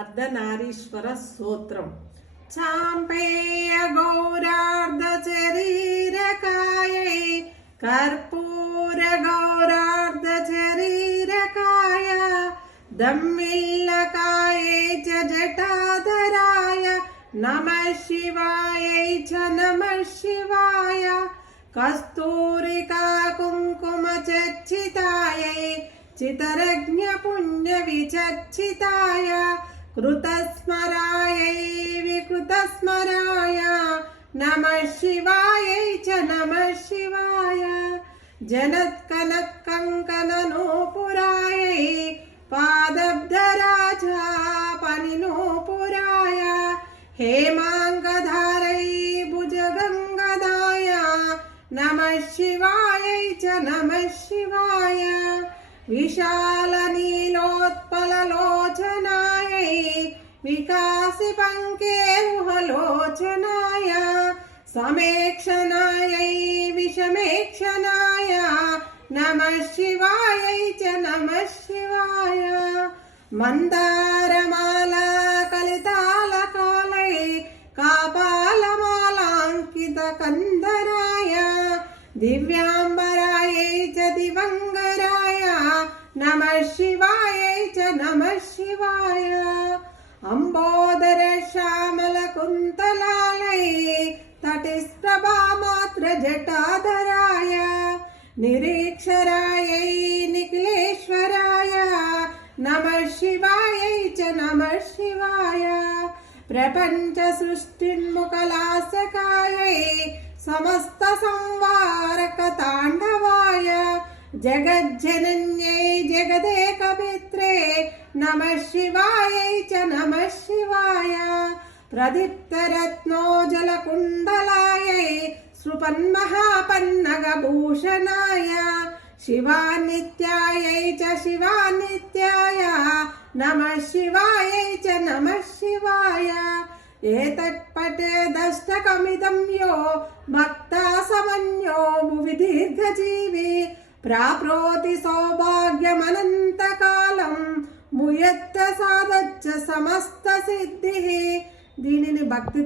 అర్ధనారీశ్వర స్తోత్రం. చాంపేయ గౌరార్ధ శరీరకాయై కర్పూర గౌరార్ధ శరీరకాయ దమ్మిల్లకాయై చ జటాధరాయ నమః శివాయై చ నమః శివాయ కస్తూరికా కుంకుమ చర్చితాయై చితరజ్ఞ పుణ్య విచర్చితాయ కృతస్మరాయై వికృతస్మరాయ నమః శివాయై చ నమః శివాయ జనత్కనకంకననూపురాయై పాదబ్ధరాజాపనినూపురాయ హేమాంగధారై భుజగంగదాయ నమః శివాయై చ నమః శివాయ విశాల నీలోత్పలలోచనాయై వికాసి పంకేరుహలోచనాయ సమేక్షణాయై విషమేక్షణాయ నమః శివాయై చ నమః శివాయ మందారమాలా కలితాలకాలై కాపాలమాలాంకిత కందరాయ దివ్యాంబరాయై చ దివంగరాయ నమః శివాయై చ నమః శివాయ అంబోదర శ్యామల కుంతలాలై తటిస్ప్రభామాత్ర జటాధరాయ నిరీక్షరాయై నిఖిలేశ్వరాయ నమః శివాయై చ నమః శివాయ ప్రపంచ సృష్టిన్ముఖలాసకాయై సమస్త సంవారక తాండవాయ జగజ్జనన్యై జగదేకమిత్రే నమః శివాయై చ నమః శివాయ ప్రదీప్తరత్నోజలకుండలాయై సుపన్మహాపన్నగభూషణాయ శివానిత్యాయై చ శివానిత్యాయ నమః శివాయై చ నమః శివాయ ఏతత్పఠేదష్టకమిదం యో భక్తా సమన్యో భువి దీర్ఘజీవి ప్రాప్నోతి సౌభాగ్యమనంతకాలం ముయత్త సాధచ్చ సమస్త సిద్ధిః. దీనిని భక్తి